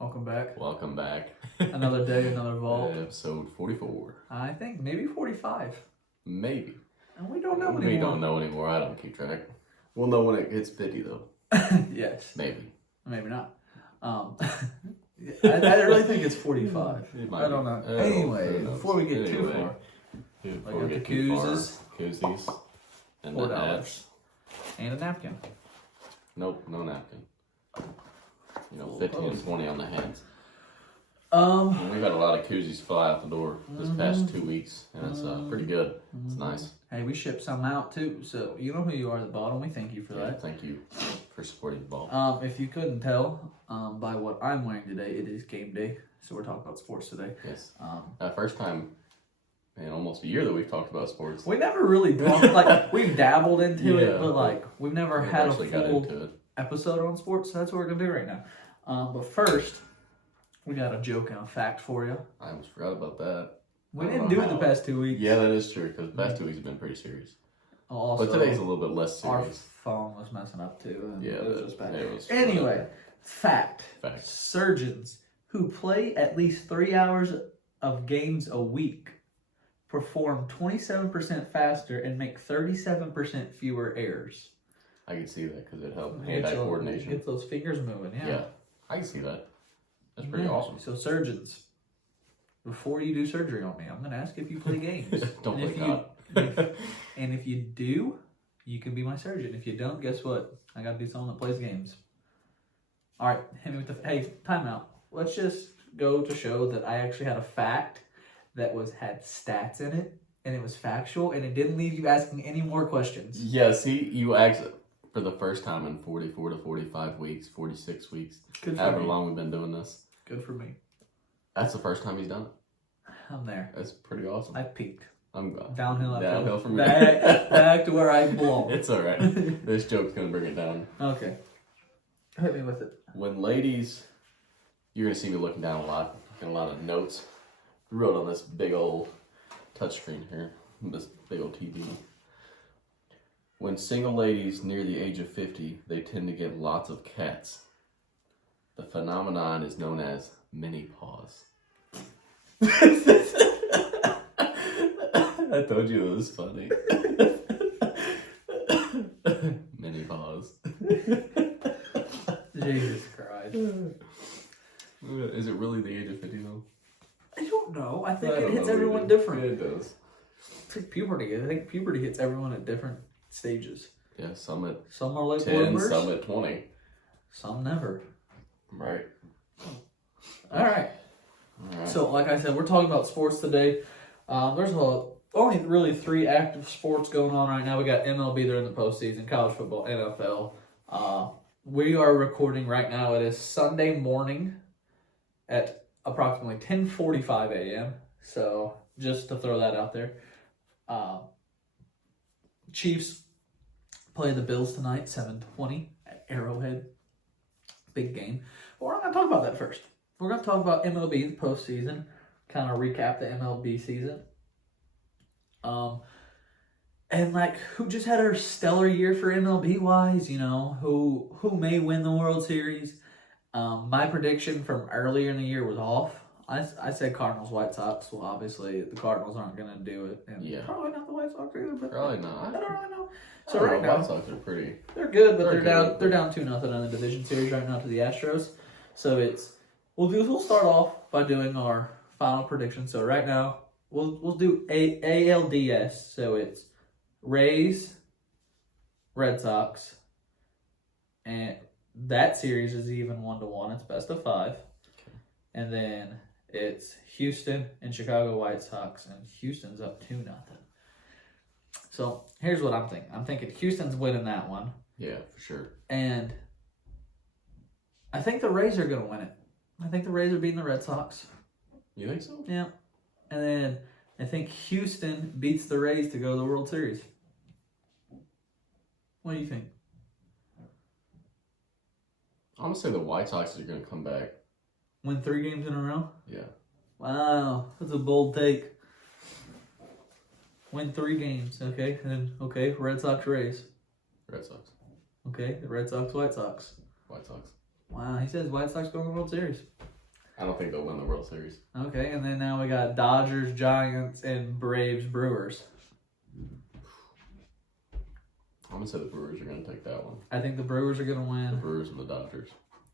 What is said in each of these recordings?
Welcome back. Welcome back. Another day, another vault. Episode 44. I think maybe 45. Maybe. And we don't know anymore. We don't know anymore. I don't keep track. We'll know when it hits 50, though. Yes. Maybe. Maybe not. I really think it's 45. I don't know. Anyway, before we get too far, Before I we got get the too far, koozies. Koozies. And the $4. hats. And a napkin. Nope, no napkin. 50 and 20 on the hats. We've had a lot of koozies fly out the door this past 2 weeks, and it's pretty good. It's nice. Hey, we shipped some out too, so you know who you are at the bottom. We thank you for that. Thank you for supporting the ball. If you couldn't tell by what I'm wearing today, it is game day, so we're talking about sports today. Yes. First time in almost a year that we've talked about sports. We never really talked, we've dabbled into it, but we've never had a full episode on sports, so that's what we're going to do right now. But first, we got a joke and a fact for you. I almost forgot about that. We didn't do it the past 2 weeks. Yeah, that is true, because the past 2 weeks have been pretty serious. Also, but today's a little bit less serious. Our phone was messing up too. And yeah, it was just bad. Anyway, fact. Surgeons who play at least 3 hours of games a week perform 27% faster and make 37% fewer errors. I can see that because it helps hand-eye coordination. Get those fingers moving, Yeah, I can see that. That's pretty awesome. So surgeons, before you do surgery on me, I'm going to ask if you play games. Don't play God. And if you do, you can be my surgeon. If you don't, guess what? I got to be someone that plays games. All right, hit me with the... Hey, timeout. Let's just go to show that I actually had a fact that had stats in it, and it was factual, and it didn't leave you asking any more questions. Yeah, see, you asked for the first time in 44 to 45 weeks, 46 weeks, however long we've been doing this. Good for me. That's the first time he's done it. I'm there. That's pretty awesome. I peaked. I'm downhill from me. Back to where I belong. It's all right. This joke's going to bring it down. Okay. Hit me with it. When ladies, you're going to see me looking down a lot, getting a lot of notes. I wrote on this big old touchscreen here, this big old TV. When single ladies near the age of 50, they tend to get lots of cats. The phenomenon is known as menopause. I told you it was funny. Menopause. Jesus Christ. Is it really the age of 50 though? I don't know. I think it hits everyone different. Yeah, it does. It's like puberty. I think puberty hits everyone at different stages. Yeah, some at some are like 10, bloomers. Some at 20. Some never. Right. All right. So, like I said, we're talking about sports today. There's only really 3 active sports going on right now. We got MLB, they're in the postseason, college football, NFL. We are recording right now. It is Sunday morning at approximately 10:45 a.m. So, just to throw that out there. Chiefs play the Bills tonight, 7:20 at Arrowhead. Big game. But we're not going to talk about that first. We're going to talk about MLB, the postseason, kind of recap the MLB season. And who just had a stellar year for MLB wise, who may win the World Series. My prediction from earlier in the year was off. I said Cardinals, White Sox. Well, obviously the Cardinals aren't going to do it, and probably not the White Sox either. But probably not. I don't really know. So right now, White Sox are pretty. They're good, but they're down 2-0 in the division series right now to the Astros. So we'll start off by doing our final prediction. So right now we'll do ALDS. So it's Rays, Red Sox, and that series is even 1-1. It's best of 5, and then it's Houston and Chicago White Sox, and Houston's up 2-0. So here's what I'm thinking. I'm thinking Houston's winning that one. Yeah, for sure. And I think the Rays are going to win it. I think the Rays are beating the Red Sox. You think so? Yeah. And then I think Houston beats the Rays to go to the World Series. What do you think? I'm going to say the White Sox are going to come back. Win 3 games in a row? Yeah. Wow. That's a bold take. Win 3 games. Okay. And then, Red Sox, Rays. Red Sox. Okay. The Red Sox, White Sox. White Sox. Wow, he says White Sox going to the World Series. I don't think they'll win the World Series. Okay, and then now we got Dodgers, Giants, and Braves, Brewers. I'm gonna say the Brewers are gonna take that one. I think the Brewers are going to The win. Brewers and the Dodgers.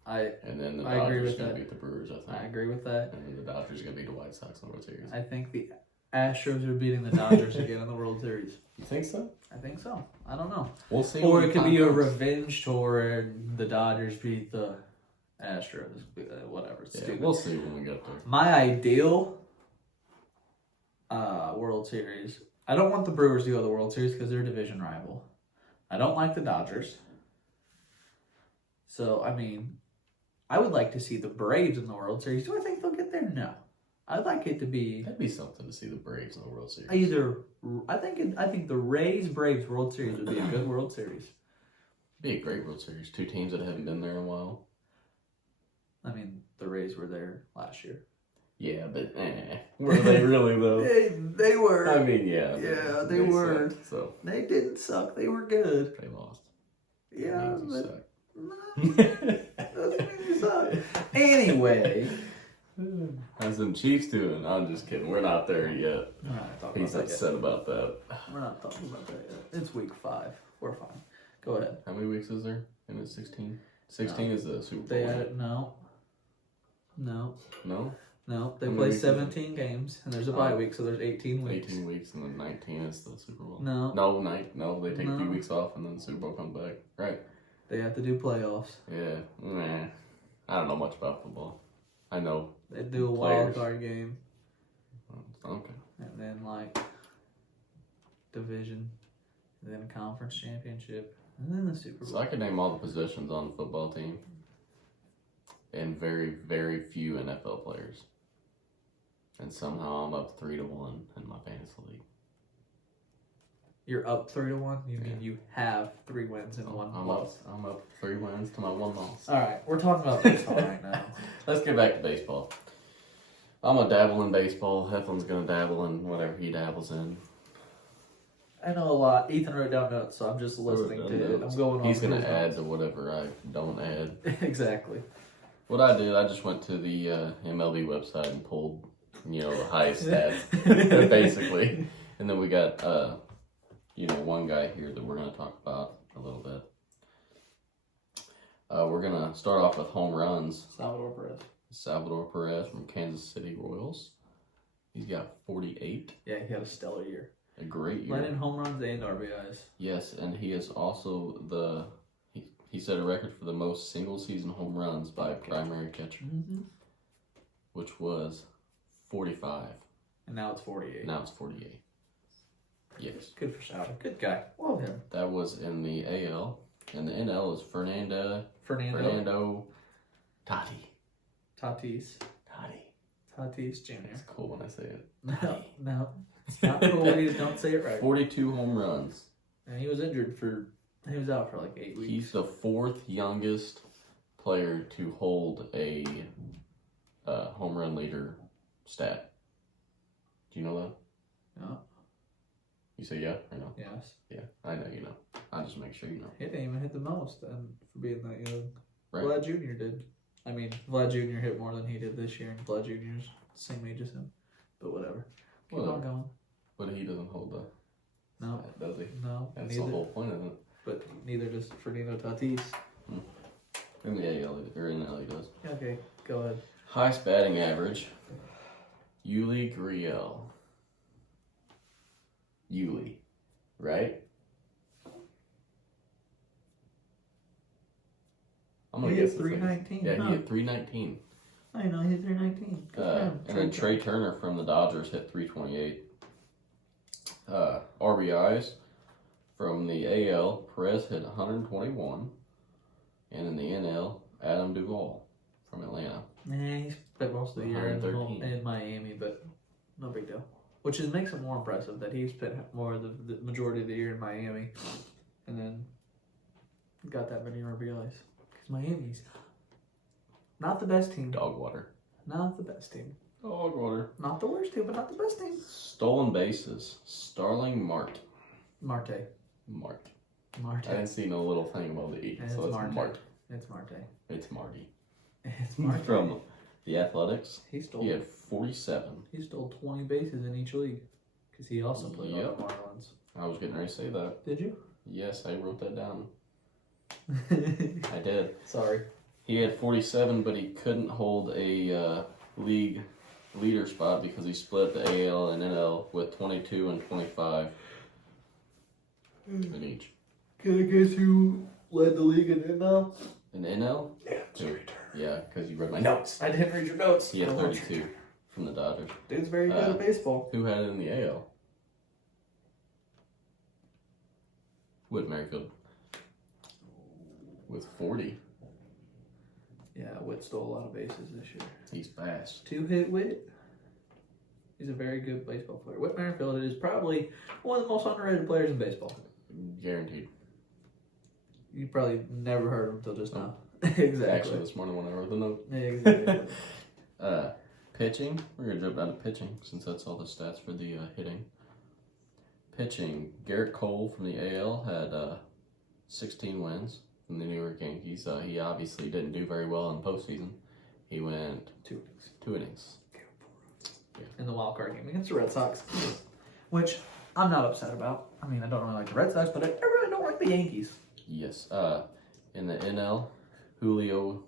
And then the I agree Dodgers with gonna that. beat the Brewers, I think. I agree with that. And then the Dodgers are gonna beat the White Sox in the World Series. I think the Astros are beating the Dodgers again in the World Series. You think so? I think so. I don't know. We'll see. Or when it could time be a comes. revenge tour and the Dodgers beat the Astros. Whatever. It's Yeah, stupid. we'll see when we get there. My ideal World Series. I don't want the Brewers to go to the World Series because they're a division rival. I don't like the Dodgers. So, I mean, I would like to see the Braves in the World Series. Do I think they'll get there? No. I'd like it to be That'd be something to see the Braves in the World Series. I think the Rays Braves World Series would be a good World Series. It'd be a great World Series. Two teams that haven't been there in a while. I mean, the Rays were there last year. Yeah, but were they really though? They were. I mean, yeah. Yeah, they were. Sucked, so They didn't suck. They were good. they lost. Yeah, That means you but suck. doesn't mean you suck. Anyway, How's them Chiefs doing? I'm just kidding. We're not there yet. we're not talking He's about that upset about that. yet. We're not talking about that yet. It's week 5. We're fine. Go ahead. How many weeks is there? And it's 16? 16 is the Super Bowl. They added no. No? They How many play weeks is it? 17 games, and there's a bye week, so there's 18 weeks. 18 weeks and then 19 is the Super Bowl. No. No, they take a few No. weeks off and then the Super Bowl comes back. Right. They have to do playoffs. Yeah. Nah. I don't know much about football. I know. They do a Players. wild card game, Okay. and then like division, and then a conference championship, and then the Super So Bowl. I could name all the positions on the football team and very, very few NFL players. And somehow I'm up 3-1 in my fantasy league. You're up 3-1. You mean Yeah. you have 3 wins and 1 loss? I'm up 3 wins to my 1 loss. All right, we're talking about baseball right now. Let's get back to baseball. I'm gonna dabble in baseball. Heflin's gonna dabble in whatever he dabbles in. I know a lot. Ethan wrote down notes, so I'm just listening to it. I'm going on. He's gonna his add notes. to whatever I don't add. Exactly. What I did, I just went to the MLB website and pulled, the highest stats, basically. And then we got, one guy here that we're gonna talk about a little bit. We're gonna start off with home runs. Salvador Perez from Kansas City Royals. He's got 48. Yeah, he had a stellar year. A great year. Led in home runs and RBIs. Yes, and he is also he set a record for the most single season home runs by a primary catcher, Mm-hmm. which was 45. And now it's 48. Now it's 48. Yes. Good for Salvador. Good guy. Love him. That was in the AL. And the NL is Fernando Tati. Tatis Jr. It's cool when I say it. No. It's not cool when you don't say it right. 42 home runs. And he was he was out for like 8 weeks. He's the 4th youngest player to hold a home run leader stat. Do you know that? No. You say yeah or no? Yes. Yeah, I know you know. I'll just make sure you know. He didn't even hit the most and for being that young. Right. Vlad Jr. did. I mean, Vlad Jr. hit more than he did this year, and Vlad Jr. is the same age as him. But whatever. Keep on going. But he doesn't hold the No. stat, does he? No. That's neither. the whole point, isn't it? But neither does Fernando Tatis. In the AL or in the LA does. Okay, go ahead. Highest batting average. Yuli Gurriel. Yuli, right? I'm He gonna hit guess the second. 319. Yeah, huh? he hit 319. I know, he hit 319. Good for him. And then Trey Turner from the Dodgers hit 328. RBIs from the AL, Perez hit 121. And in the NL, Adam Duvall from Atlanta. Yeah, he spent most of the year 113. in Miami, but no big deal. Which makes it more impressive that he spent more of the majority of the year in Miami, and then got that many RBIs. Because Miami's not the best team. Dog water. Not the best team. Dog water. Not the worst team, but not the best team. Stolen bases. Starling Marte. Marte. I didn't see no little thing above the E, And so it's it's Marte. Marte. It's Marte. It's Marty. It's Marte. From the Athletics. He had 47. He stole 20 bases in each league. Because he also played on the Yep. Marlins. I was getting ready to say that. Did you? Yes, I wrote that down. I did. Sorry. He had 47, but he couldn't hold a league leader spot because he split the AL and NL with 22 and 25 in each. Can I guess who led the league in NL? In NL? Yeah, sorry. Yeah, because you read my notes. I didn't read your notes. He had 32 from the Dodgers. Dude's very good at baseball. Who had it in the AL? Whit Merrifield. With 40. Yeah, Whit stole a lot of bases this year. He's fast. 2-hit Whit. He's a very good baseball player. Whit Merrifield is probably one of the most underrated players in baseball. Guaranteed. You probably never heard him until just now. Exactly. Actually, this morning when I wrote the note. Exactly. Pitching. We're going to jump down to pitching since that's all the stats for the hitting. Pitching. Garrett Cole from the AL had 16 wins from the New York Yankees. He obviously didn't do very well in the postseason. He went 2 innings. In the wild card game against the Red Sox, which I'm not upset about. I mean, I don't really like the Red Sox, but I really don't like the Yankees. Yes. In the NL, Julio.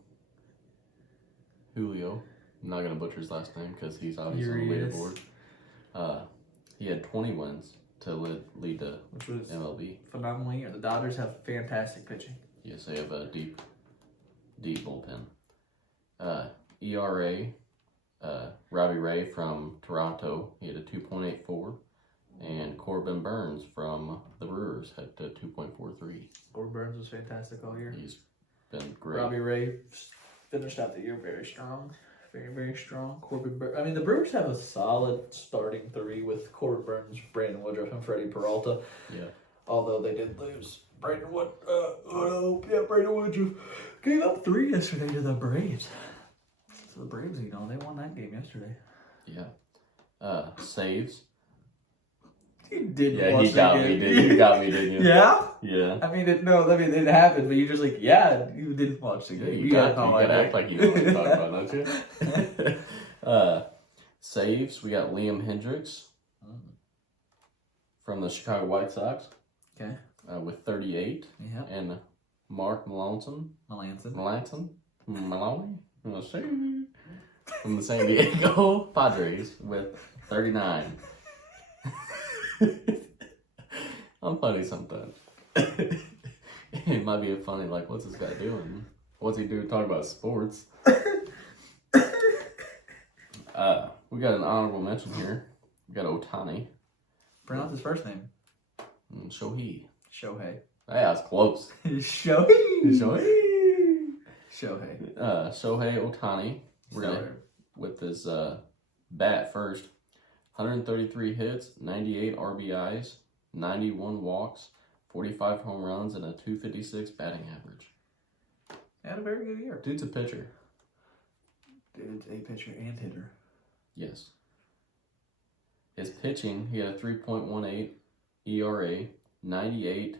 I'm not going to butcher his last name because he's obviously on the leaderboard. He had 20 wins to lead the which was MLB. Phenomenal year. The Dodgers have fantastic pitching. Yes, they have a deep bullpen. ERA, Robbie Ray from Toronto, he had a 2.84. And Corbin Burns from the Brewers had a 2.43. Corbin Burns was fantastic all year. He's been great. Robbie Ray finished out the year very strong. Very, very strong. Corbin Burns. I mean, the Brewers have a solid starting three with Corbin Burns, Brandon Woodruff, and Freddie Peralta. Yeah. Although they did lose. Brandon Woodruff gave up 3 yesterday to the Braves. So the Braves, they won that game yesterday. Yeah. Saves. You didn't Yeah, watch he got me, You got me, didn't you? Yeah? Yeah. I mean, it didn't happen, but you're just like, yeah, you didn't watch the game. You gotta act like you know what you're talking about, don't you? Saves, we got Liam Hendricks from the Chicago White Sox. Okay. With 38. Yeah. And Mark Melanson. Maloney? From the San Diego Padres with 39. I'm funny sometimes. It might be funny, like, what's this guy doing? What's he doing talking about sports? We got an honorable mention here. We got Ohtani. Pronounce his first name. Shohei. Shohei. Yeah, it's close. Shohei. Shohei Ohtani. We're gonna with his bat first. 133 hits, 98 RBIs, 91 walks, 45 home runs, and a 256 batting average. Had a very good year. Dude's a pitcher. Dude's a pitcher and hitter. Yes. His pitching, he had a 3.18 ERA, 98.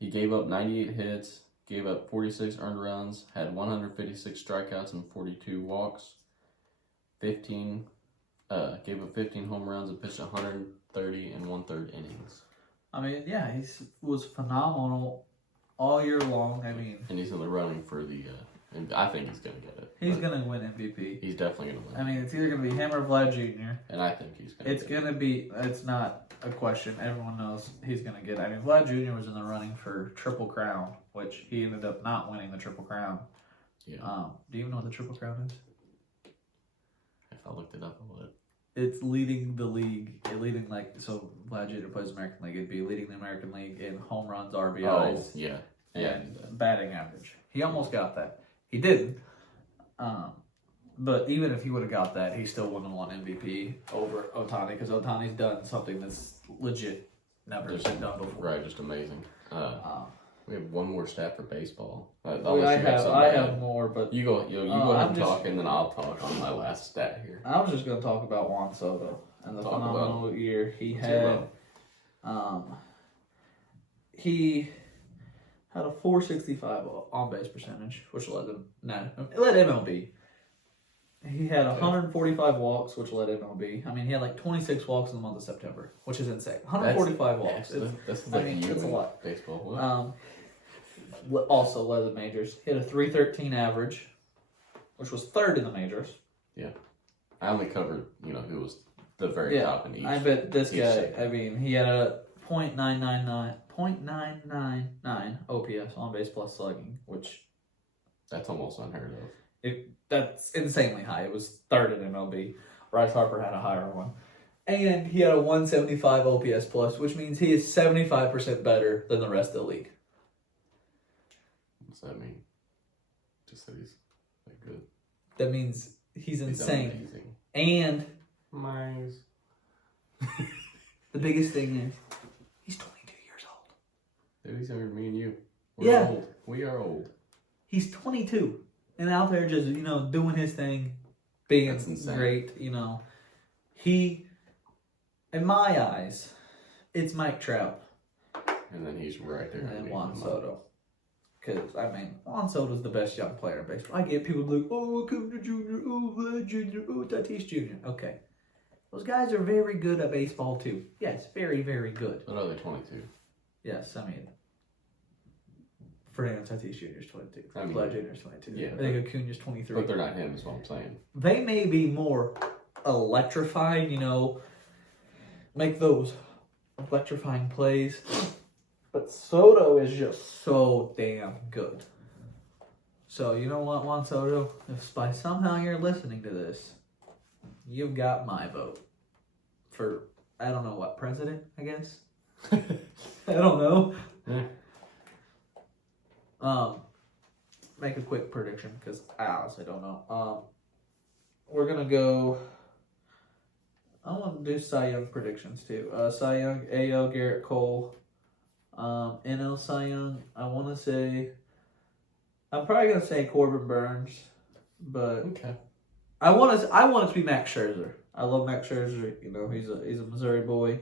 He gave up 98 hits, gave up 46 earned runs, had 156 strikeouts and 42 walks, gave up 15 home runs and pitched 130 and 1/3 innings. I mean, yeah, he was phenomenal all year long. I mean, and he's in the running for the. And I think he's gonna get it. He's gonna win MVP. He's definitely gonna win. I mean, it's either gonna be him or Vlad Jr. And I think he's gonna. It's not a question. Everyone knows he's gonna get it. I mean, Vlad Jr. was in the running for Triple Crown, which he ended up not winning the Triple Crown. Yeah. Do you even know what the Triple Crown is? If I looked it up, I would. It's leading the league. So Vlad Jr. plays American League. It'd be leading the American League in home runs, RBIs, Oh, yeah. and batting average. He almost got that. He didn't. But even if he would have got that, he still wouldn't have won MVP over Ohtani because Ohtani's done something that's legit never been done before. Right, just amazing. We have one more stat for baseball. I have more, but you go ahead and talk, and then I'll talk on my last stat here. I was just going to talk about Juan Sobo and the phenomenal year he had. He had a 465 on base percentage, which led them. No, it led MLB. He had 145 walks, which led MLB. I mean, he had like 26 walks in the month of September, which is insane. 145 walks. That's like it's a lot. Baseball. Also led the majors. He had a 313 average, which was third in the majors. Yeah. I only covered, who was the very top in each. I bet this guy, section. I mean, he had a .999 OPS on base plus slugging, which that's almost unheard of. That's insanely high. It was third in MLB. Bryce Harper had a higher one. And he had a 175 OPS plus, which means he is 75% better than the rest of the league. What's that mean? Just that he's like good. That means he's insane. Amazing. And Miles. the biggest thing is he's 22 years old. Dude, he's younger than me and you. We're old. We are old. He's 22 and out there just, doing his thing, being great, He, in my eyes, it's Mike Trout. And then he's right there. And then Juan Soto. Because, Juan Soto's the best young player in baseball. I get people like, Acuna Jr., Vlad Jr., Tatis Jr. Okay. Those guys are very good at baseball, too. Yes, very, very good. But are they 22? Yes, Fernando Tatis Jr. is 22. Vlad Jr. is 22. Yeah, I think Acuna's 23. But they're not him, is what I'm saying. They may be more electrifying, make those electrifying plays. But Soto is just so damn good. So, you know what, Juan Soto? If by somehow you're listening to this, you've got my vote. For, I don't know what, president, I guess? I don't know. Make a quick prediction, because I honestly don't know. We're going to go... I want to do Cy Young predictions, too. Cy Young, AL, Garrett Cole... NL Cy Young, I want to say, I'm probably going to say Corbin Burns, but okay. I want it to be Max Scherzer. I love Max Scherzer. He's a Missouri boy,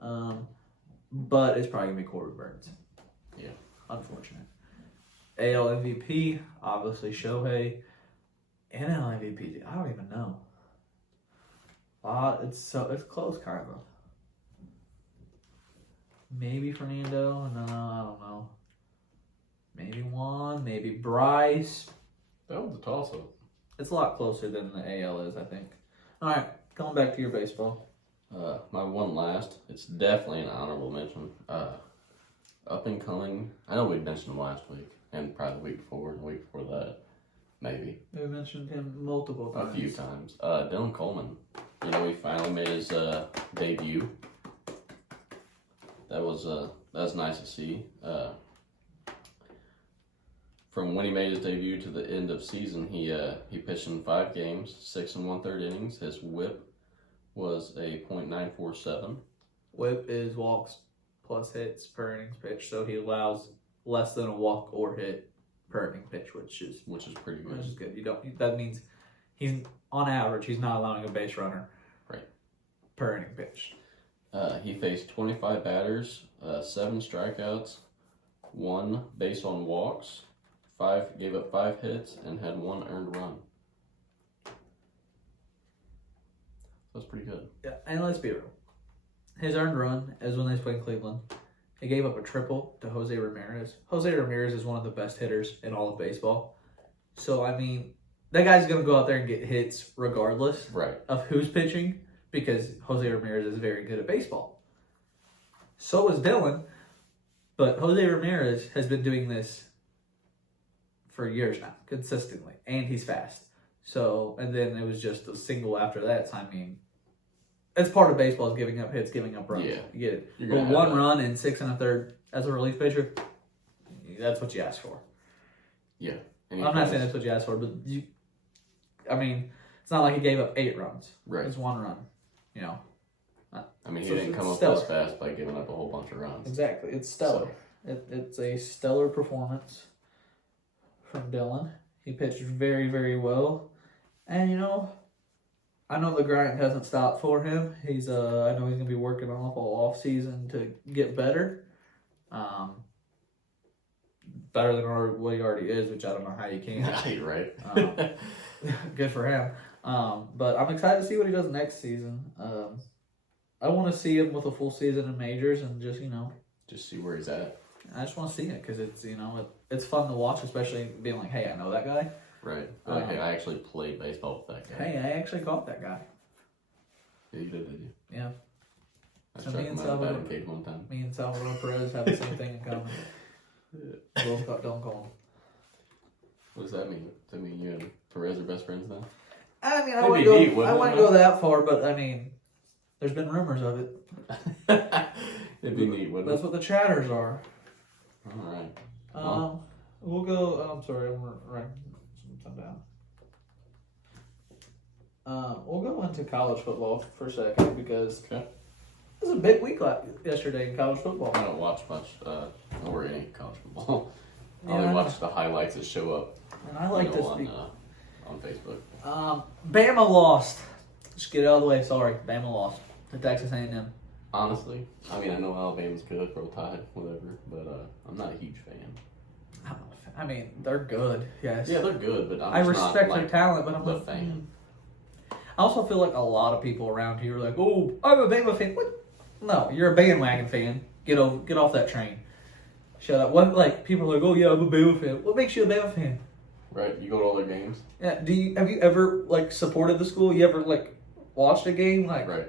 but it's probably going to be Corbin Burns. Yeah. Unfortunate. AL MVP, obviously Shohei. NL MVP, I don't even know. It's close, kind of. Maybe Fernando. No, I don't know. Maybe Juan. Maybe Bryce. That was a toss-up. It's a lot closer than the AL is, I think. All right, going back to your baseball. My one last. It's definitely an honorable mention. Up and coming. I know we mentioned him last week, and probably the week before, and the week before that, maybe. We mentioned him multiple times. A few times. Dylan Coleman. He finally made his debut. That was nice to see. From when he made his debut to the end of season, he pitched in 5 games, 6 1/3 innings. His WHIP was a .947. WHIP is walks plus hits per innings pitch, so he allows less than a walk or hit per inning pitch, which is pretty good. Which is good. That means he's on average he's not allowing a base runner per inning pitch. He faced 25 batters, 7 strikeouts, 1 base on walks, gave up 5 hits, and had 1 earned run. That's pretty good. Yeah, and let's be real. His earned run is when they played in Cleveland. He gave up a triple to Jose Ramirez. Jose Ramirez is one of the best hitters in all of baseball. So, that guy's going to go out there and get hits regardless of who's pitching, because Jose Ramirez is very good at baseball. So is Dylan, but Jose Ramirez has been doing this for years now, consistently, and he's fast. So, and then it was just a single after that. So, it's part of baseball is giving up hits, giving up runs. Yeah. You get it. But 1 run in 6 1/3 as a relief pitcher, that's what you ask for. Yeah. I'm not saying that's what you asked for, but it's not like he gave up 8 runs. Right. It's 1 run. He didn't come up this fast by giving up a whole bunch of runs. Exactly. It's stellar. So. It's a stellar performance from Dylan. He pitched very, very well. And, I know the grind hasn't stopped for him. I know he's going to be working all off season to get better. better than what he already is, which I don't know how you can. Yeah, you're right. Good for him. But I'm excited to see what he does next season. I want to see him with a full season in majors and just, just see where he's at. I just want to see it because it's, it's fun to watch, especially being like, hey, I know that guy. Right. Like, hey, I actually played baseball with that guy. Hey, I actually caught that guy. Yeah, you did you? Yeah. I So struck me and him out of the Salvador- batting cage one time. Me and Salvador Perez have the same thing in common. Both got dunk on. What does that mean? Does that mean you and Perez are best friends now? I mean, I That'd wouldn't be go. neat, wouldn't I it, wouldn't man? go that far, but I mean, there's been rumors of it. It'd be neat, wouldn't That's it? what the chatters are. All right. We'll go. I'm sorry, I'm writing something down. We'll go into college football for a second because Okay. it was a big week yesterday in college football. I don't watch much or any college football. I Yeah, only I know. watch the highlights that show up. And I like this. On Facebook. Bama lost. Just get it out of the way. Sorry, Bama lost to Texas A&M. Honestly, I mean, I know Alabama's good, Roll Tide, whatever, but I'm not a huge fan. I mean, they're good. Yes. Yeah, they're good, but I I'm just respect not their talent, but I'm the like, fan. I also feel like a lot of people around here are like, "Oh, I'm a Bama fan." What? No, you're a bandwagon fan. Get off that train. Shut up. What? Like people are like, "Oh yeah, I'm a Bama fan." What makes you a Bama fan? Right? You go to all their games? Yeah. Have you ever like supported the school? You ever like watched a game? Like, Right.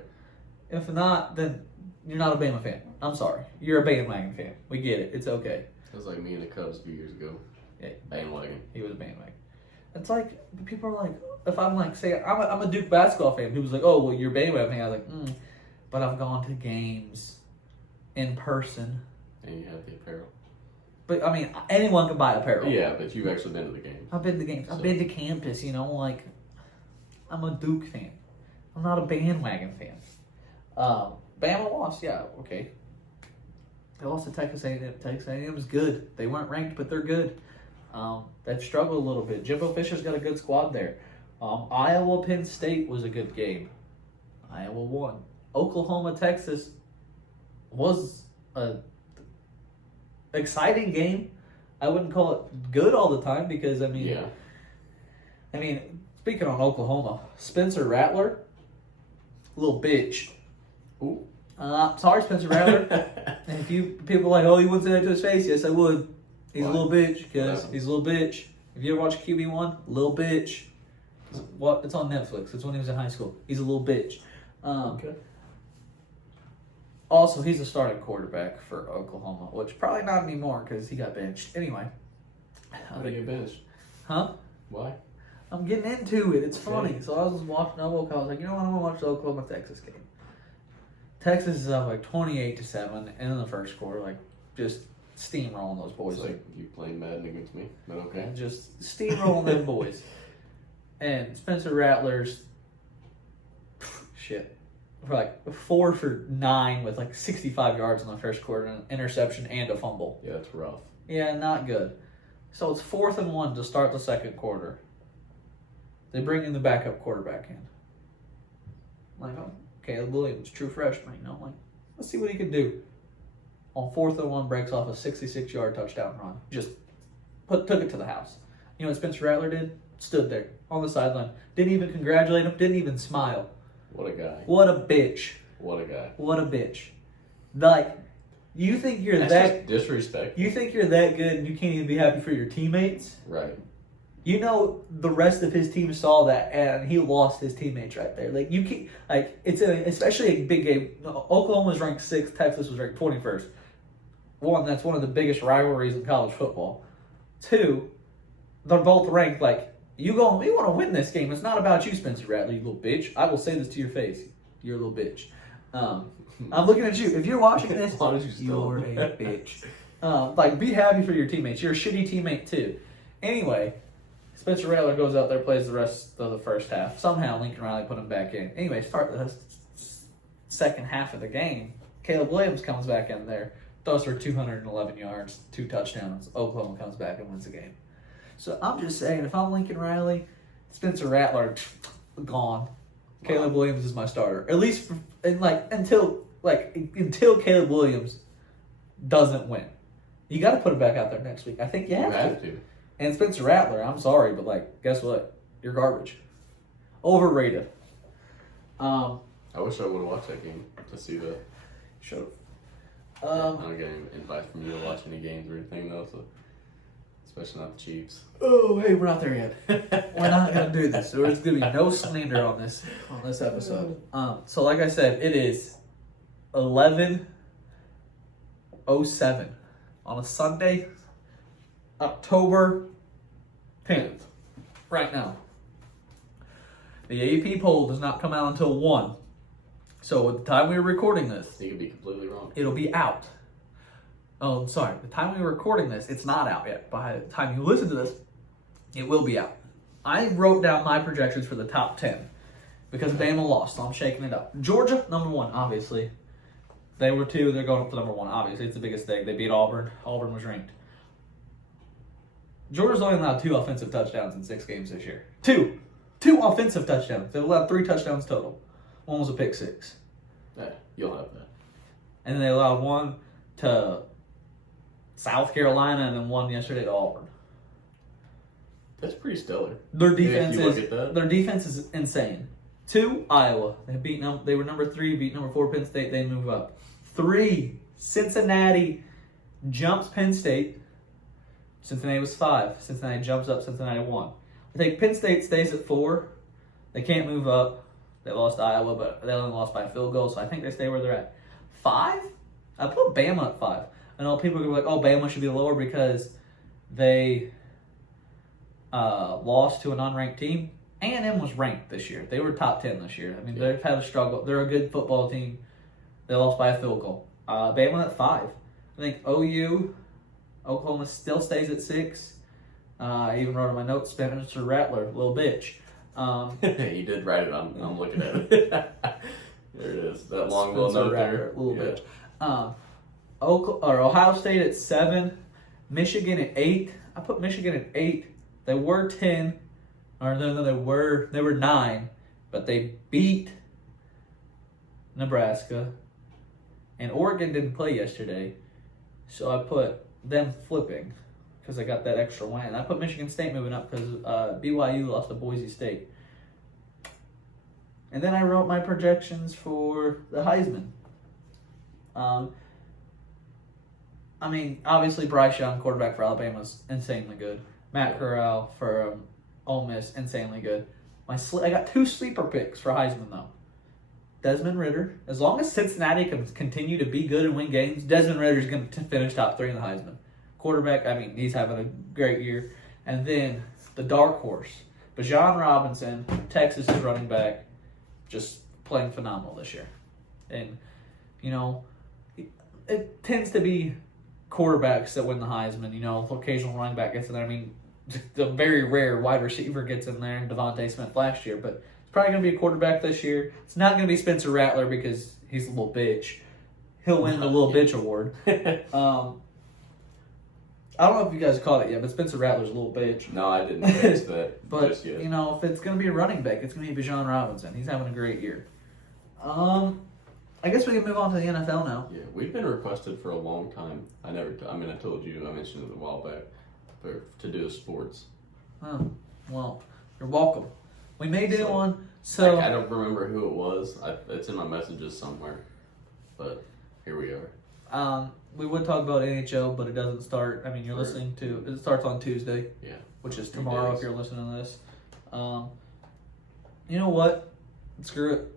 if not, then you're not a Bama fan. I'm sorry. You're a bandwagon fan. We get it. It's okay. It was like me and the Cubs a few years ago. Yeah. Bandwagon. He was a bandwagon. It's like people are like, if I'm like, say I'm a Duke basketball fan, people's like, oh well, you're a bandwagon fan. I was like, but I've gone to games in person. And you have the apparel. But I mean, anyone can buy apparel. Yeah, but you've actually been to the game. I've been to games. I've So- been to campus. Like, I'm a Duke fan. I'm not a bandwagon fan. Bama lost. Yeah, okay. They lost to Texas A&M. Texas A&M is good. They weren't ranked, but they're good. They've struggled a little bit. Jimbo Fisher's got a good squad there. Iowa Penn State was a good game. Iowa won. Oklahoma Texas was a exciting game. I wouldn't call it good all the time because I mean, speaking on Oklahoma, Spencer Rattler, little bitch. Ooh. Sorry, Spencer Rattler. And if you people are like, oh, you wouldn't say that to his face? Yes, I would. He's Why? a little bitch, What because happened? he's a little bitch. If you ever watch QB1, little bitch. It's on Netflix. It's when he was in high school. He's a little bitch. Okay. Also, he's a starting quarterback for Oklahoma, which probably not anymore because he got benched. Anyway. How did you get benched? Huh? Why? I'm getting into it. It's Okay. funny. So I was watching. I woke up. I was like, you know what? I'm gonna watch the Oklahoma Texas game. Texas is up like 28-7 in the first quarter, like just steamrolling those boys. It's like you playing Madden against me, but okay. And just steamrolling them boys. And Spencer Rattler's shit for like 4 for 9 with like 65 yards in the first quarter, an interception and a fumble. Yeah, it's rough. Yeah, not good. So it's 4th and 1 to start the second quarter. They bring in the backup quarterback in. Like, oh, Caleb Williams, true freshman. Like, let's see what he can do. On 4th and 1, breaks off a 66-yard touchdown run. Just took it to the house. You know what Spencer Rattler did? Stood there on the sideline. Didn't even congratulate him. Didn't even smile. What a guy. What a bitch. What a guy. What a bitch. Like, you think you're That's that... just disrespect. You think you're that good and you can't even be happy for your teammates? Right. You know the rest of his team saw that and he lost his teammates right there. Like you can't, like especially a big game. Oklahoma was ranked 6th, Texas was ranked 21st. One, that's one of the biggest rivalries in college football. 2, they're both ranked. Like you want to win this game. It's not about you, Spencer Rattler, you little bitch. I will say this to your face. You're a little bitch. I'm looking at you. If you're watching this, Why don't you still- you're a bitch. Like be happy for your teammates. You're a shitty teammate too. Anyway. Spencer Rattler goes out there, plays the rest of the first half. Somehow Lincoln Riley put him back in. Anyway, start the second half of the game. Caleb Williams comes back in there, throws for 211 yards, 2 touchdowns. Oklahoma comes back and wins the game. So I'm just saying, if I'm Lincoln Riley, Spencer Rattler, gone. Caleb Williams is my starter. At least until Caleb Williams doesn't win. You got to put him back out there next week. I think you You have have to. to. And Spencer Rattler, I'm sorry, but like, guess what? You're garbage. Overrated. I wish I would have watched that game to see the. Should I don't get any advice from you to watch any games or anything though, so especially not the Chiefs. Oh, hey, we're not there yet. We're not gonna do this. There's gonna be no slander on this episode. So like I said, it is 11:07 on a Sunday, October 10th. Right now, the AP poll does not come out until 1. So at the time we were recording this, You could be completely wrong. it'll be out. Oh, sorry. The time we were recording this, it's not out yet. By the time you listen to this, it will be out. I wrote down my projections for the top 10 because Bama lost, so I'm shaking it up. Georgia, number 1, obviously. They were 2, they're going up to number 1. Obviously, it's the biggest thing. They beat Auburn. Auburn was ranked. Georgia's only allowed 2 offensive touchdowns in 6 games this year. 2 offensive touchdowns. They've allowed 3 touchdowns total. 1 was a pick 6. Yeah, you'll have that. And then they allowed 1 to South Carolina and then 1 yesterday to Auburn. That's pretty stellar. Their defense If you look at that. their defense is insane. 2, Iowa. They were number 3, beat number 4 Penn State. They move up. 3, Cincinnati jumps Penn State. Cincinnati was 5. Cincinnati jumps up. Cincinnati 1. I think Penn State stays at 4. They can't move up. They lost to Iowa, but they only lost by a field goal, so I think they stay where they're at. 5? I put Bama at 5. I know people are going to be like, oh, Bama should be lower because they lost to an unranked team. A&M was ranked this year. They were top 10 this year. I mean, they've had a struggle. They're a good football team. They lost by a field goal. Bama at 5. I think Oklahoma still stays at 6. I even wrote in my notes, Spencer Rattler, little bitch. You did write it. I'm looking at it. There it is. That long little Spencer note Rattler, there. little bitch. Ohio State at 7. Michigan at 8. I put Michigan at 8. They were 10. Or no, they were 9, but they beat Nebraska, and Oregon didn't play yesterday, so I put them flipping because I got that extra win. I put Michigan State moving up because BYU lost to Boise State, and then I wrote my projections for the Heisman. I mean, obviously Bryce Young, quarterback for Alabama, is insanely good. Matt Corral for Ole Miss, insanely good. I got 2 sleeper picks for Heisman, though. Desmond Ridder. As long as Cincinnati can continue to be good and win games, Desmond Ridder's going to finish top 3 in the Heisman. Quarterback, I mean, he's having a great year. And then the dark horse, Bijan Robinson, Texas is running back, just playing phenomenal this year. And, you know, it tends to be quarterbacks that win the Heisman. You know, occasional running back gets in there. I mean, the very rare wide receiver gets in there, and Devontae Smith last year, but it's probably going to be a quarterback this year. It's not going to be Spencer Rattler because he's a little bitch. He'll win the little bitch award. I don't know if you guys caught it yet, but Spencer Rattler's a little bitch. No, I didn't notice that But, just yet. you know, if it's going to be a running back, it's going to be Bijan Robinson. He's having a great year. I guess we can move on to the NFL now. Yeah, we've been requested for a long time. I told you, I mentioned it a while back, to do sports. Oh, well, you're welcome. We may do one. So I don't remember who it was. It's in my messages somewhere. But here we are. We would talk about NHL, but it doesn't start. I mean, you're Sure. listening to it starts on Tuesday. Yeah. Which is 3 tomorrow days. if you're listening to this. You know what? Screw it.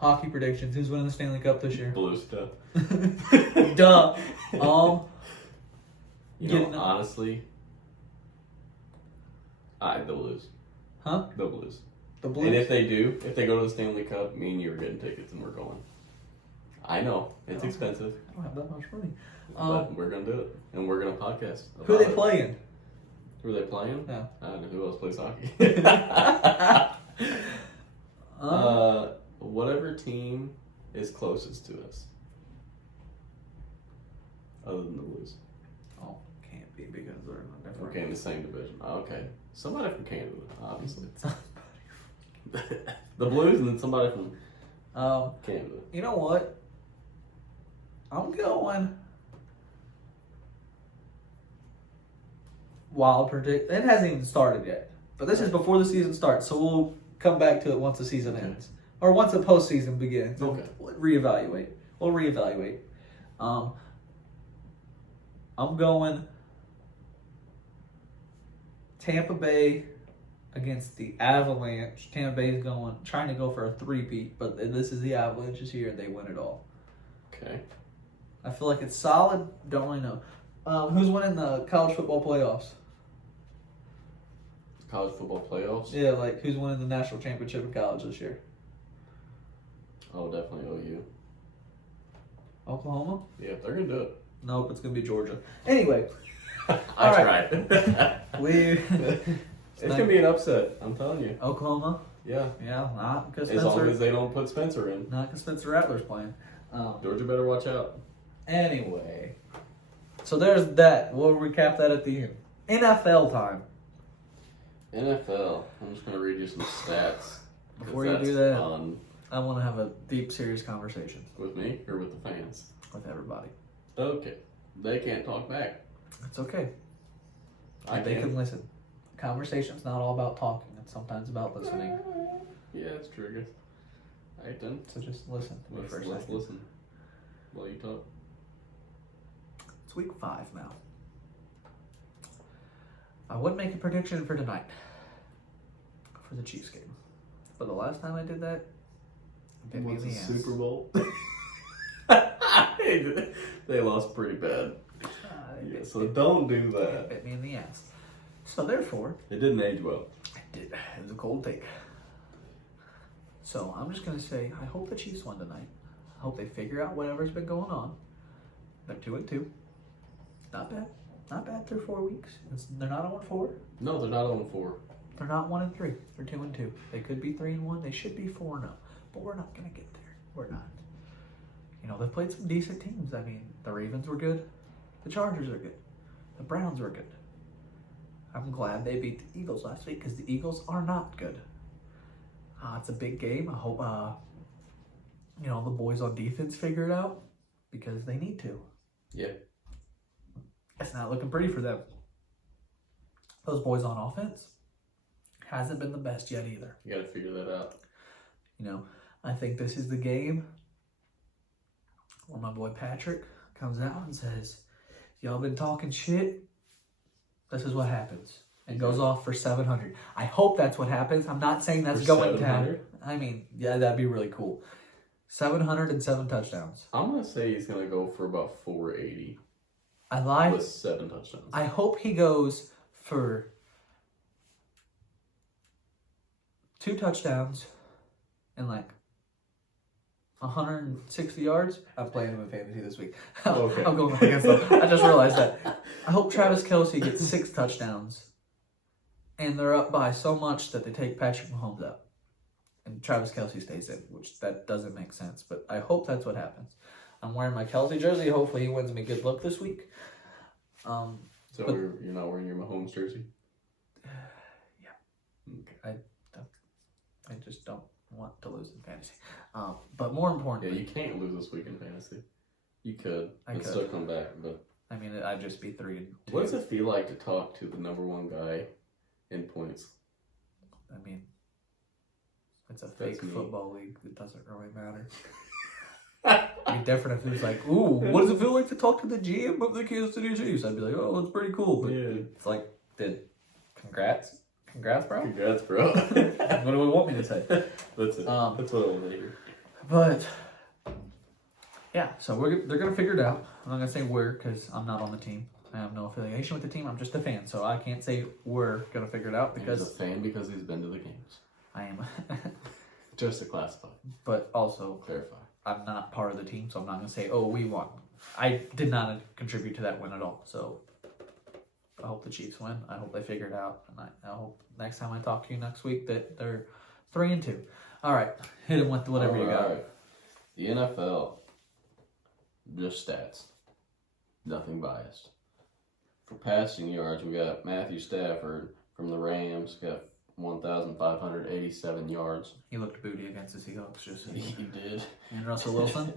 Hockey predictions. Who's winning the Stanley Cup this year? Blue stuff. Duh. Honestly, the Blues. Huh? The Blues. The Blues. And if they go to the Stanley Cup, me and you are getting tickets and we're going. I know. It's expensive. I don't have that much money. But we're going to do it. And we're going to podcast. Who are about they it. playing? Who are they playing? Yeah. I don't know who else plays hockey. Whatever team is closest to us. Other than the Blues. Oh, can't be because they're in a different. Okay, in the same division. Okay. Somebody from Canada, obviously. The Blues and then somebody from Canada. You know what? I'm going wild predict. It hasn't even started yet, but this is before the season starts, so we'll come back to it once the season ends, or once the postseason begins. Okay. We'll reevaluate. I'm going Tampa Bay against the Avalanche. Tampa Bay is trying to go for a three-peat, but this is the Avalanche's year, and they win it all. Okay. I feel like it's solid. Don't really know. Who's winning the college football playoffs? College football playoffs? Yeah, like who's winning the national championship in college this year? Oh, definitely OU. Oklahoma? Yeah, they're going to do it. Nope, it's going to be Georgia. Anyway. I tried. It's going to be an upset, I'm telling you. Oklahoma? Yeah. Yeah, not because As long as they don't put Spencer in. Not because Spencer Rattler's playing. Georgia better watch out. Anyway. So there's that. We'll recap that at the end. NFL time. NFL. I'm just going to read you some stats. Before you do that, fun. I want to have a deep, serious conversation. With me or with the fans? With everybody. Okay. They can't talk back. It's okay. They can listen. Conversation's not all about talking. It's sometimes about listening. Yeah, it's true, I guess. Alright then. So just listen to me for a Let's second. listen while you talk. It's week 5 now. I would make a prediction for tonight. For the Chiefs game. But the last time I did that, it bit me in the ass. Super Bowl? They lost pretty bad. So don't do that. It bit me in the ass. So therefore, It didn't age well. it did. It was a cold take. So I'm just gonna say, I hope the Chiefs win tonight. I hope they figure out whatever's been going on. They're 2-2. Not bad. Not bad through 4 weeks. They're not 0-4. No, they're not on 4. They're not 1-3. They're 2-2. They could be 3-1. They should be 4-0. But we're not gonna get there. We're not. You know, they've played some decent teams. I mean, the Ravens were good. The Chargers are good. The Browns were good. I'm glad they beat the Eagles last week because the Eagles are not good. It's a big game. I hope, the boys on defense figure it out because they need to. Yeah. It's not looking pretty for them. Those boys on offense hasn't been the best yet either. You got to figure that out. I think this is the game where my boy Patrick comes out and says, y'all been talking shit. This is what happens. And goes off for 700. I hope that's what happens. I'm not saying that's going to happen. I mean, yeah, that'd be really cool. 707 touchdowns. I'm going to say he's going to go for about 480. I lied. With 7 touchdowns. I hope he goes for 2 touchdowns and 160 yards. I'm playing him in fantasy this week. Okay. I'm going against them. I just realized that. I hope Travis Kelce gets 6 touchdowns. And they're up by so much that they take Patrick Mahomes out. And Travis Kelce stays in, which that doesn't make sense. But I hope that's what happens. I'm wearing my Kelce jersey. Hopefully he wins me good luck this week. So you're not wearing your Mahomes jersey? Yeah. Okay. I just don't want to lose in fantasy. But more importantly... Yeah, you can't lose this week in fantasy. You could. I could. Still come back, but... I mean, I'd just be 3-2. What does it feel like to talk to the number 1 guy in points? I mean, it's a fake football league. It doesn't really matter. It'd be different if it was like, ooh, what does it feel like to talk to the GM of the Kansas City Chiefs? I'd be like, oh, that's pretty cool. But it's like, congrats, bro. Congrats, bro. What do we want me to say? That's it. That's what I want to hear. But yeah, so they're gonna figure it out. I'm not gonna say where because I'm not on the team. I have no affiliation with the team. I'm just a fan, so I can't say we're gonna figure it out because he's a fan because he's been to the games. I am. Just to classify, but also clarify. I'm not part of the team, so I'm not gonna say, "Oh, we won." I did not contribute to that win at all. So I hope the Chiefs win. I hope they figure it out, and I hope next time I talk to you next week that they're 3-2. All right, hit him with whatever you got. The NFL, just stats, nothing biased. For passing yards, we got Matthew Stafford from the Rams, got 1,587 yards. He looked booty against the Seahawks. Just he did. And Russell Wilson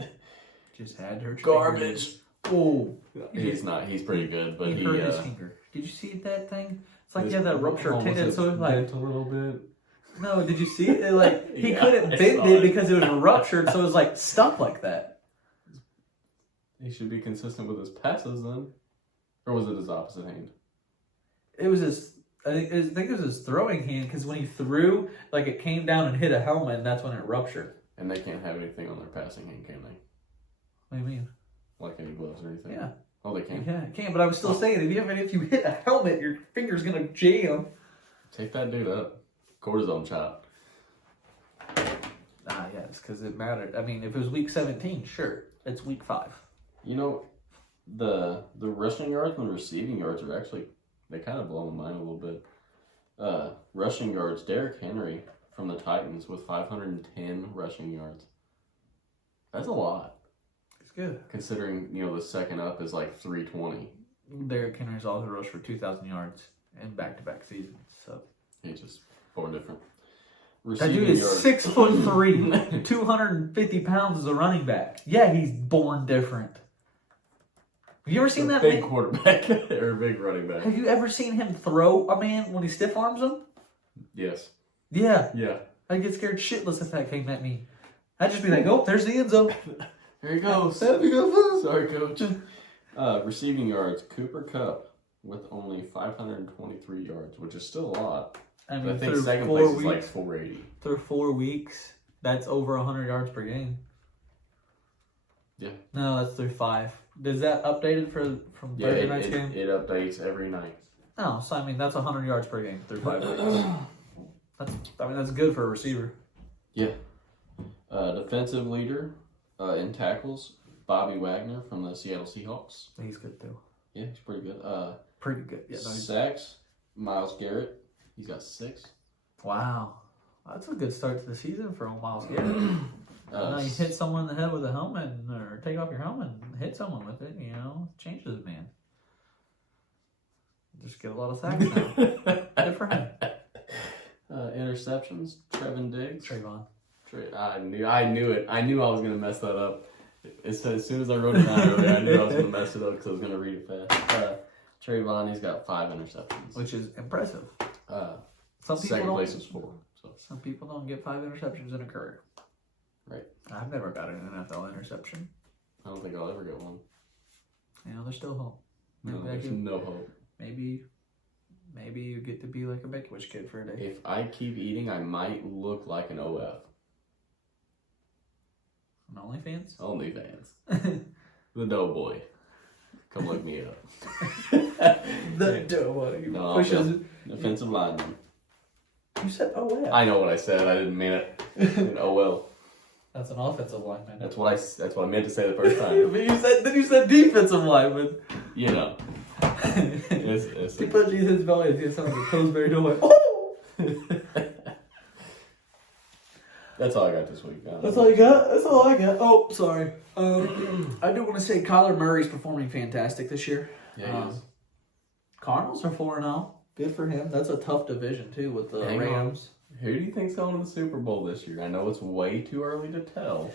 just had her garbage. Oh, He's not. He's pretty good, but he hurt his finger. Did you see that thing? It's like he had that ruptured tendon, so it was like bent a little bit. No, did you see it? Like he Yeah, couldn't I bend saw it it. because it was ruptured, so it was like stuck like that. He should be consistent with his passes then, or was it his opposite hand? It was his. I think it was his throwing hand because when he threw, like it came down and hit a helmet, and that's when it ruptured. And they can't have anything on their passing hand, can they? What do you mean? Like any gloves or anything? Yeah. Oh, they can. Yeah, it can. But I was still saying, if you hit a helmet, your finger's gonna jam. Take that dude up. Cortisone shot. Yeah, it's because it mattered. I mean, if it was week 17, sure, it's week 5. You know, the rushing yards and receiving yards are actually, they kind of blow my mind a little bit. Rushing yards, Derrick Henry from the Titans with 510 rushing yards. That's a lot. It's good. Considering, the second up is like 320. Derrick Henry's also rushed for 2,000 yards in back-to-back seasons. So He's just 4 different. that dude is 6'3", 250 pounds as a running back. Yeah, he's born different. Have you ever seen that big man? quarterback or a big running back? Have you ever seen him throw a man when he stiff arms him? Yes. Yeah. Yeah. I'd get scared shitless if that came at me. I'd just be like, oh, there's the end zone. Here he goes. Sorry, coach. Receiving yards, Cooper Kupp with only 523 yards, which is still a lot. I mean, But I think through second 4 place weeks, is like 480. through 4 weeks, that's over 100 yards per game. Yeah. No, that's through 5. Is that updated from Thursday night's game? It updates every night. No, so I mean that's 100 yards per game through 5 weeks. That's good for a receiver. Yeah. Defensive leader in tackles, Bobby Wagner from the Seattle Seahawks. He's good too. Yeah, he's pretty good. Pretty good. Yeah. Sacks, Myles Garrett. He's got 6. Wow, that's a good start to the season for Miles Garrett. You hit someone in the head with a helmet, or take off your helmet and hit someone with it. Changes it, man. Just get a lot of sacks now. Good for him. Interceptions, Trevin Diggs. Trayvon. I knew it. I knew I was going to mess that up. As soon as I wrote it down earlier, I knew I was going to mess it up because I was going to read it fast. Trayvon, he's got 5 interceptions. Which is impressive. Some second place is 4. So. Some people don't get 5 interceptions in a career. Right. I've never got an NFL interception. I don't think I'll ever get one. There's still hope. No, there's no hope. Maybe you get to be like a Make-A-Wish kid for a day. If I keep eating, I might look like an OF. An OnlyFans? OnlyFans. The Doughboy. Come look me up. The Doughboy. No, Pushes. Defensive lineman. You said OL. I know what I said. I didn't mean it. An OL. That's an offensive lineman. That's what I meant to say the first time. But you said defensive lineman. It's He put these in his belly and he sounds like a Pillsbury Doughboy. Oh! That's all I got this week. That's all you got? That's all I got. Oh, sorry. I do want to say Kyler Murray's performing fantastic this year. Yeah, he is. Cardinals are 4-0. Good for him. That's a tough division, too, with the Hang on. Rams. Who do you think's going to the Super Bowl this year? I know it's way too early to tell.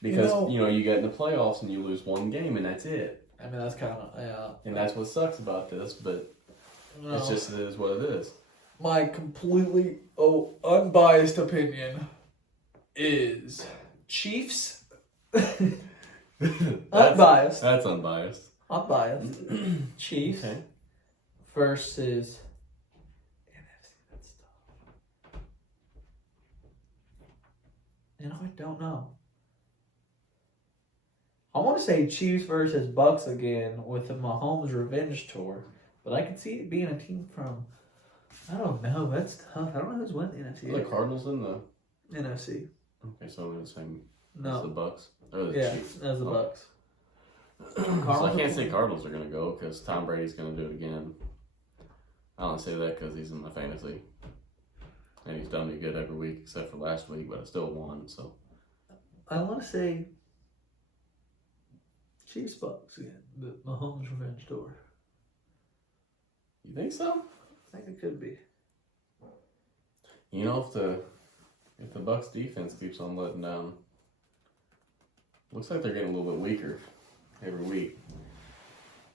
Because, you get in the playoffs and you lose one game and that's it. I mean, that's kind of, yeah. And that's what sucks about this, but it's just, it is what it is. My completely unbiased opinion is Chiefs. Unbiased. That's unbiased. Unbiased. Chiefs versus NFC. That's tough. I don't know. I want to say Chiefs versus Bucks again with the Mahomes revenge tour, but I can see it being a team from. I don't know. That's tough. I don't know who's winning the NFC. Are the Cardinals in the NFC. Okay, so they're the same No. as the Bucks or the Chiefs. As the Bucks. So I can't say Cardinals are going to go because Tom Brady's going to do it again. I don't say that because he's in my fantasy. And he's done me good every week except for last week, but I still won, so. I want to say Chiefs Bucks again. The Mahomes revenge tour. You think so? I think it could be. If the Bucks defense keeps on letting down, looks like they're getting a little bit weaker every week.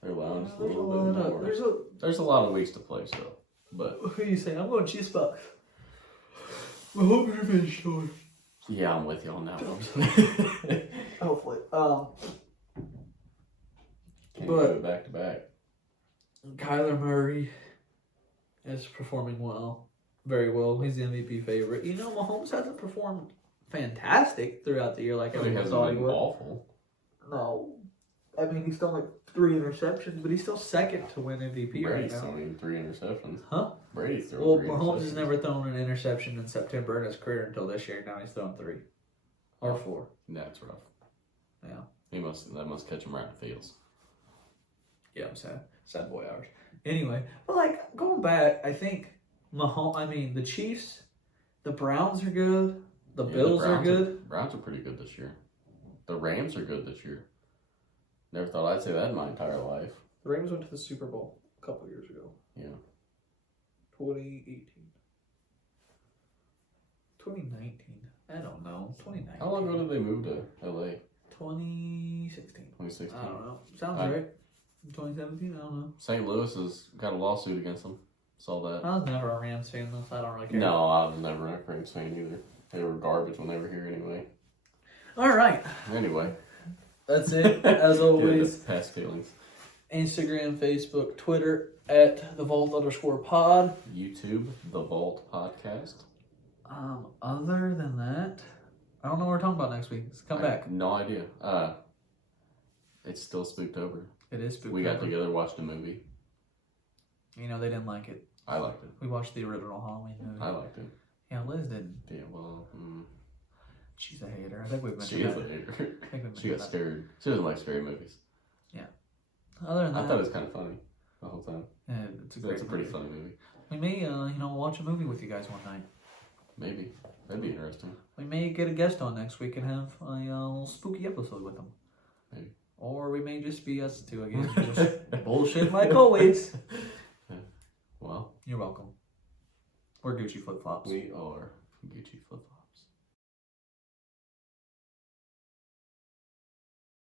They're allowing just a There's a little bit lot more. of There's a lot of weeks to play still, but who are you saying? I'm going Chiefs Bucks. I hope you're being sure. yeah, I'm with you on that one. Hopefully. Can't But- go back to back. Kyler Murray is performing well, very well. He's the MVP favorite. You know, Mahomes hasn't performed fantastic throughout the year like He everyone hasn't thought he been would. awful. No, I mean he's thrown like 3 interceptions, but he's still second to win MVP right Brady's now. throwing 3 interceptions. Huh? Brady's throwing Well, 3 Mahomes interceptions. has never thrown an interception in September in his career until this year. Now he's thrown 3 or 4. That's rough. Yeah. That must catch him right in the fields. Yeah, I'm sad. Sad boy hours. Anyway, but like going back, I think the Chiefs, the Browns are good. The Bills are good. Browns are pretty good this year. The Rams are good this year. Never thought I'd say that in my entire life. The Rams went to the Super Bowl a couple years ago. Yeah. 2018. 2019. I don't know. 2019. How long ago did they move to LA? 2016. 2016. I don't know. Sounds right. 2017. I don't know. St. Louis has got a lawsuit against them. Saw that. I was never a Rams fan though, so I don't really care. No, I was never a Rams fan either. They were garbage when they were here anyway. All right. Anyway. That's it. As always. Past feelings. Instagram, Facebook, Twitter at the Vault_pod. YouTube, The Vault Podcast. Other than that, I don't know what we're talking about next week. Let's come back. No idea. It's still Spooktober. It is Spooktober. We got together, watched a movie. You know, they didn't like it. I liked it. We watched the original Halloween movie. I liked it. Yeah, Liz didn't. Yeah, well, She's a hater. I think we've she mentioned is that. a hater. I think we've mentioned She got that. scared. She doesn't like scary movies. Other than I that, thought it was kind of funny the whole time. yeah, it's a great It's a pretty movie. funny movie. We may, watch a movie with you guys one night. Maybe. That'd be interesting. We may get a guest on next week and have a little spooky episode with them. Maybe. Or we may just be us two again. Just bullshit like always. Well, You're welcome. We're Gucci flip flops. we are Gucci flip-flops.